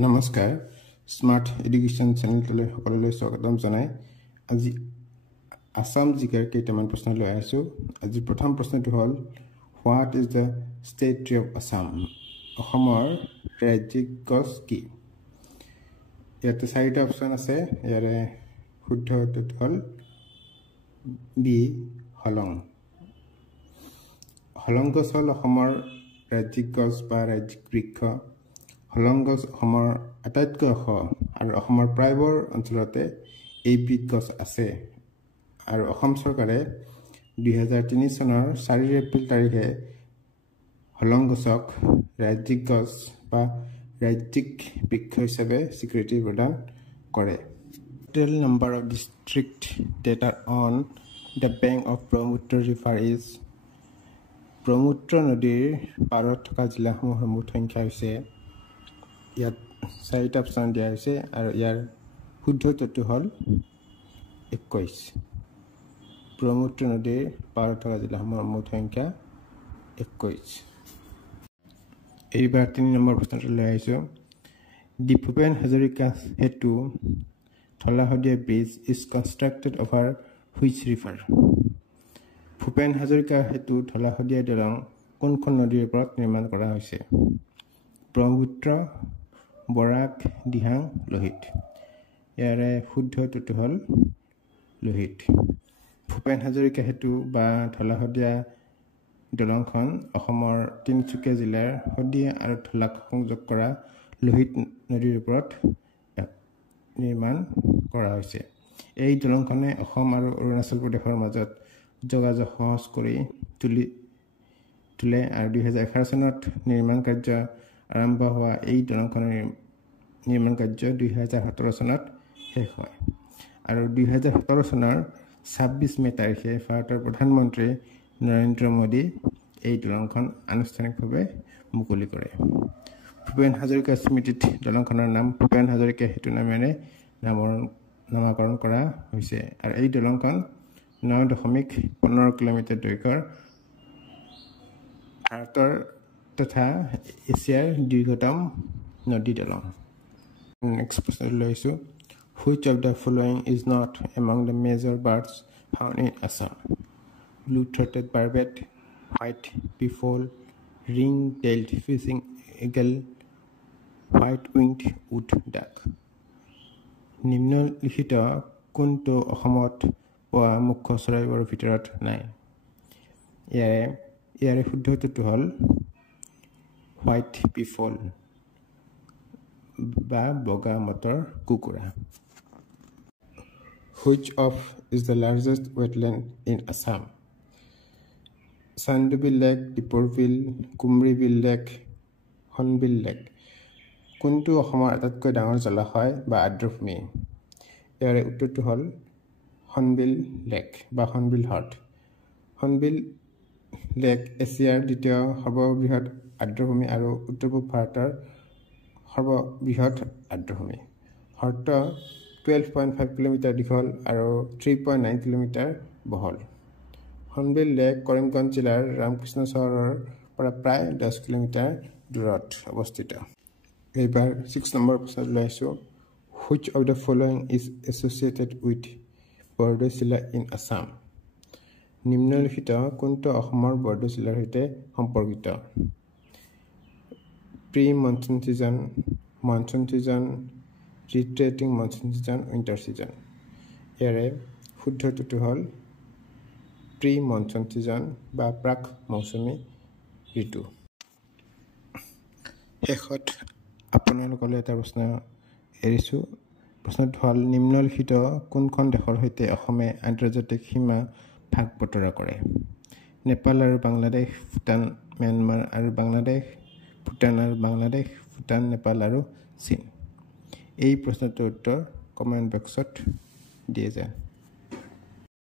নমস্কাৰ smart education চেনেলটোলৈ সকলোলৈ স্বাগতম জনাই আজি আসাম জিকেৰ কেইটামান প্ৰশ্ন লৈ আছো আজি প্ৰথম প্ৰশ্নটো হ'ল what is the state tree of Assam অসমৰ ৰাজ্যিক গছ কি ইয়াতে চাৰিটা অপচন আছে ইয়াৰে শুদ্ধ উত্তৰটো হ'ল বি হলং হলং গছ হ'ল অসমৰ ৰাজ্যিক গছ বা ৰাজ্যিক বৃক্ষ হলং গছ অসমৰ আটাইতকৈ ওখ আৰু অসমৰ প্ৰায়বোৰ অঞ্চলতে এই বিধ গছ আছে আৰু অসম চৰকাৰে 2003 চনৰ 4 এপ্ৰিল তাৰিখে হলং গছক ৰাজ্যিক গছ বা ৰাজ্যিক বৃক্ষ হিচাপে স্বীকৃতি প্ৰদান কৰে total number of district that are on the bank of Brahmaputra river is Brahmaputra নদীৰ পাৰত থকা জিলাসমূহৰ মুঠ সংখ্যা হৈছে ইয়াত চাৰিটা অপচন দিয়া হৈছে আৰু ইয়াৰ শুদ্ধ উত্তৰটো হ'ল 21 ব্ৰহ্মপুত্ৰ নদীৰ পাৰত থকা জিলাসমূহৰ মুঠ সংখ্যা 21 এইবাৰ 3 নম্বৰ প্ৰশ্নটো লৈ আহিছো দি ভূপেন হাজৰিকা সেতু Dhola Sadiya bridge is constructed over which river Bhupen Hazarika সেতু ধলাশদিয়া দলং কোনখন নদীৰ ওপৰত নিৰ্মাণ কৰা হৈছে ব্ৰহ্মপুত্ৰ বৰাক দিহাং লোহিত ইয়াৰে শুদ্ধ উত্তৰটো হ'ল লোহিত ভূপেন হাজৰিকা সেতু বা ধলাশদিয়া দলংখন অসমৰ তিনিচুকীয়া জিলাৰ শদিয়া আৰু ধলাক সংযোগ কৰা লোহিত নদীৰ ওপৰত নিৰ্মাণ কৰা হৈছে এই দলংখনে অসম আৰু অৰুণাচল প্ৰদেশৰ মাজত যোগাযোগ সহজ কৰি তোলে আৰু 2011 চনত নিৰ্মাণ কাৰ্য আৰম্ভ হোৱা এই দলংখনৰ নিৰ্মাণ কাৰ্য 2017 চনত শেষ হয় আৰু 2017 চনৰ 26 মে তাৰিখে ভাৰতৰ প্ৰধানমন্ত্ৰী নৰেন্দ্ৰ মোদী এই দলংখন আনুষ্ঠানিকভাৱে মুকলি কৰে ভূপেন হাজৰিকা স্মৃতিত দলংখনৰ নাম ভূপেন হাজৰিকা সেতু নামেৰে নামকৰণ কৰা হৈছে আৰু এই দলংখন 9.15 কিলোমিটাৰ দৈৰ্ঘ্যৰ ভাৰতৰ তথা এছিয়াৰ দীৰ্ঘতম নদী দলং নেক্সট প্ৰশ্ন লৈছো which of the following is not among the major birds found in Assam blue-throated barbet white peafowl ring-tailed fishing eagle white-winged wood duck নিম্নলিখিত কোনটো অসমত পোৱা মুখ্য চৰাইবোৰৰ ভিতৰত নাই ইয়াৰে শুদ্ধ উত্তৰটো হ'ল হোৱাইট পিফল বা বগা মটৰ কুকুৰা Which of is the largest wetland in Assam Sandobil Lake Dipor-Bill Kumri-Bill Lake Hornbill Lake কোনটো অসমৰ আটাইতকৈ ডাঙৰ জলাশয় বা আৰ্দ্ৰভূমি ইয়াৰে উত্তৰটো হ'ল হৰ্ণবিল লেক বা হৰ্ণবিল হ্ৰদ হৰ্ণবিল লেক এছিয়াৰ দ্বিতীয় সৰ্ববৃহৎ আৰ্দ্ৰভূমি আৰু উত্তৰ পূব ভাৰতৰ সৰ্ববৃহৎ আৰ্দ্ৰভূমি হ্ৰদটো 12.5 কিলোমিটাৰ দীঘল আৰু 3.9 কিলোমিটাৰ বহল হৰ্ণবিল লেক কৰিমগঞ্জ জিলাৰ ৰামকৃষ্ণ চহৰৰ পৰা প্ৰায় 10 কিলোমিটাৰ দূৰত অৱস্থিত এইবাৰ 6 নম্বৰ প্ৰশ্ন লৈ আছো which of the following is associated with Bordoisila in Assam নিম্নলিখিত কোনটো অসমৰ বৰদৈচিলাৰ সৈতে সম্পৰ্কিত প্ৰি মনসুন সিজন ৰিট্ৰেটিং মনসুন সিজন উইণ্টাৰ সিজন ইয়াৰে শুদ্ধ উত্তৰটো হ'ল প্ৰি মনসুন সিজন বা প্ৰাক মৌচুমী ঋতু শেষত আপোনালোকলৈ এটা প্ৰশ্ন এৰিছো প্ৰশ্নটো হ'ল নিম্নলিখিত কোনখন দেশৰ সৈতে অসমে আন্তৰ্জাতিক সীমা ভাগ বতৰা কৰে নেপাল আৰু বাংলাদেশ ভূটান ম্যানমাৰ আৰু বাংলাদেশ ভূটান আৰু বাংলাদেশ ভূটান নেপাল আৰু চীন এই প্ৰশ্নটোৰ উত্তৰ কমেণ্ট বক্সত দিয়ে যায়